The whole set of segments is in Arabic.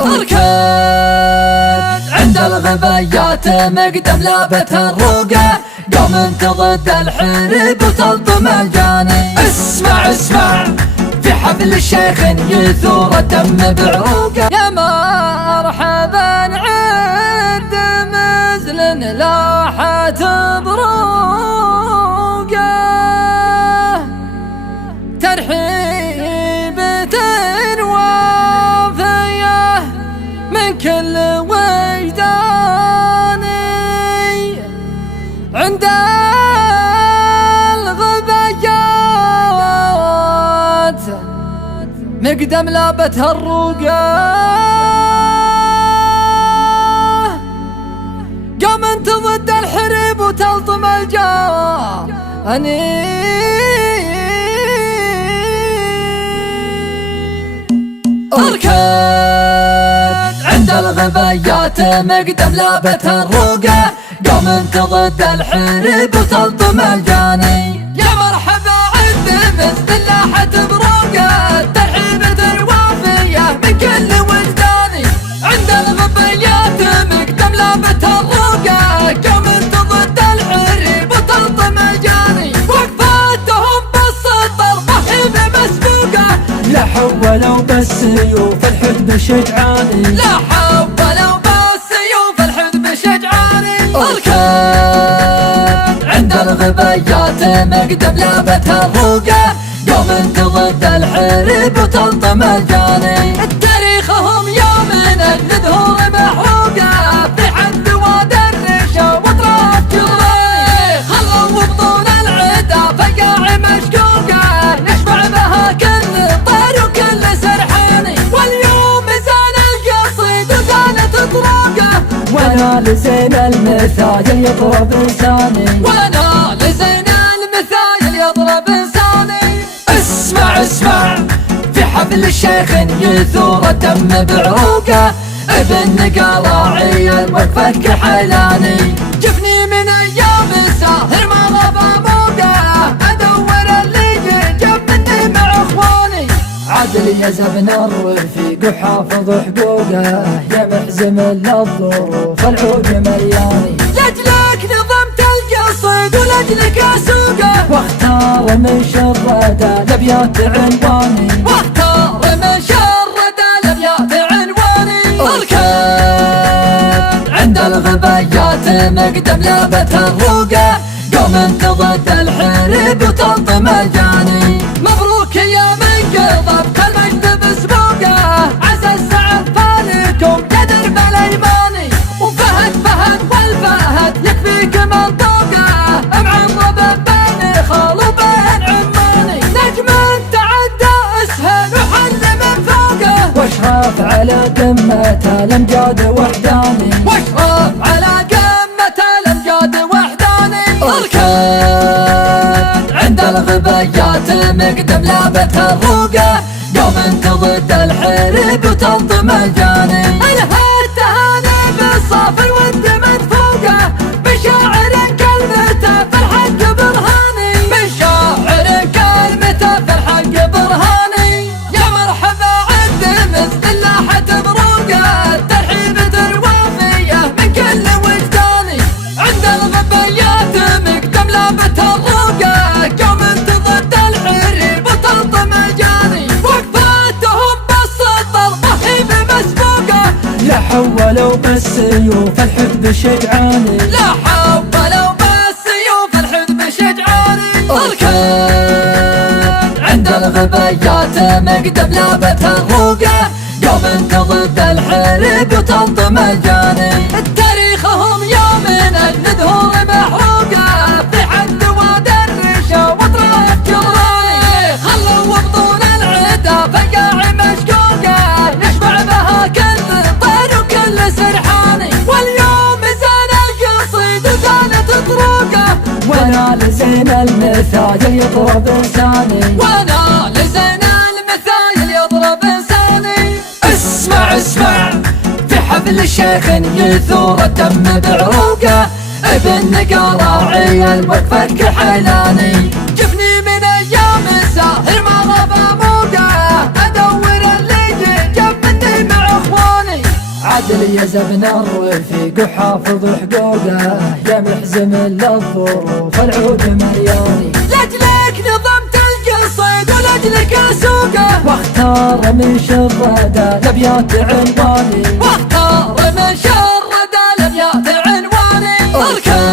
اركض عند الغبيات مقدم لابت الروقة، قوم انت ضد الحرب وتلطم الجاني. اسمع اسمع في حفل الشيخ يثور الدم بعروقه، يا مرحبا عند مزل لاحت بروقه، ترحيبة وافية من كل وجداني عند الغبيات مقدم لابت الروقة، قام انت ضد الحرب وتلطم الجاني. اركض عند الغبيات مقدم لابت الروقة، قام انت ضد الحرب وتلطم الجاني. يا مرحبا عند مثل لاحت بروقة، ترحيبة وافية من كل وجداني عند الغبيات مقدم لابت الروقة، قام انت ضد الحرب وتلطم الجاني. وقفاتهم بالسطر رهيب مسبوقة، لا حولوا بالسيوف الحدب شجعاني، لا حولوا بالسيوف الحدب شجعاني. اركض عند الغبيات مقدم لابت الروقة، قوم انت ضد الحرب وتلطم الجاني. تاريخهم يوم من الظهور محروقة، في حد واد الريشة واطراف جراني. خلوا بطون العدا فقاع مشقوقة، نشبع بها كل طير وكل سرحاني. واليوم ميزان القصيد وزانت طروقه، وانا لزين المثاجل يضرب لساني، وانا لزين المثاجل يضرب لساني. اسمع اسمع في حفل الشيخ يثور الدم بعروقه، ابن قراعي الوقفة كحيلاني. جفني من ايام الساهر ما غاب موقه، ادور اللي جاب مني مع اخواني. عدل يا زبن الرفيق وحافظ حقوقه، يا محزم للظروف العود ملياني. لاجلك نظمت القصيد ولاجلك اسوقه، واختار من شرد الابيات عنواني، واختار من شرد الابيات عنواني. اركض عند الغبيات مقدم لابت الروقة، قوم انت ضد الحرب وتلطم الجاني. مبروك يا من قضبت المجد بسبوقه، عسى السعد فالكم قدر بالايماني. وفهد فهد والفهد يكفيك منطوقه، معرب بين خال وبين عماني. نجم تعدى اسهل وحل من فوقه، واشراف على قمة الامجاد وحداني، واشرف على قمة الامجاد وحداني. اركض عند الغبيات مقدم لابت الروقة، قوم انت ضد الحرب وتلطم الجاني. الهات تهاني بالصاف الود مدفوقة، بشاعر كلمته في الحق برهاني، بشاعر كلمته في الحق برهاني. يا مرحبا عند مثل لاحت بروقة، ترحيبة وافية من كل وجداني عند الغبيات مقدم لابت الروقة، قوم انت ضد الحرب وتلطم الجاني. وقفاتهم بالسطر رهيب مسبوقة، لا حولوا بالسيوف الحدب شجعاني، لا حولوا بالسيوف الحدب شجعاني. اركض عند الغبيات مقدم لابت الروقة، قوم انت ضد الحرب وتلطم الجاني. تاريخهم يوم من الظهور محروقة، في حد واد الريشة واطراف جراني. خلوا بطون العدا فقاع مشقوقة، نشبع بها كل طير وكل سرحاني. واليوم ميزان القصيد وزانت طروقه، وانا لزين المثاجل يضرب لساني، وانا لزين المثايل يضرب لساني. اسمع اسمع في حفل الشيخ يثور الدم بعروقه، ابن قراعي الوقفة كحيلاني. جفني من ايام الساهر ما غاب موقه، ادور اللي جاب مني مع اخواني. مميز ابن الرفيق وحافظ حقوقه، يا محزم للظروف العود مرياني. لاجلك نظمت القصيد ولاجلك اسوقه، واختار من شردة الابيات عنواني، واختار من شردة الابيات عنواني. الكل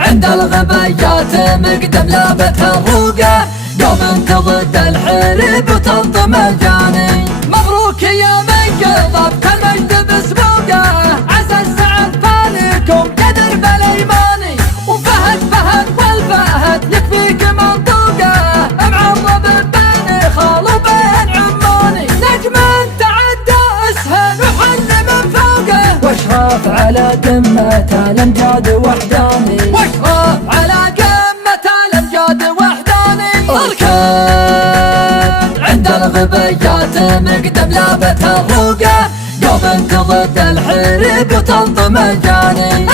عند الغبيات مقدم لابت الروقه، قوم ضد الحرب وتنظم الجاني. مبروك يا من قضى كالمجد بسبوقه، عسى السعد فالكم قدر بالايماني. وفهد والفهد يكفيك منطوقه، معرب بين خال وبين عماني. نجم تعدى اسهل وحل من فوقه، واشراف على قمة الامجاد وحداني، واشراف على قمة الامجاد وحداني. الكل عند الغبيات مقدم لابت الروقه، قوم ضد الحرب وتنظم الجاني.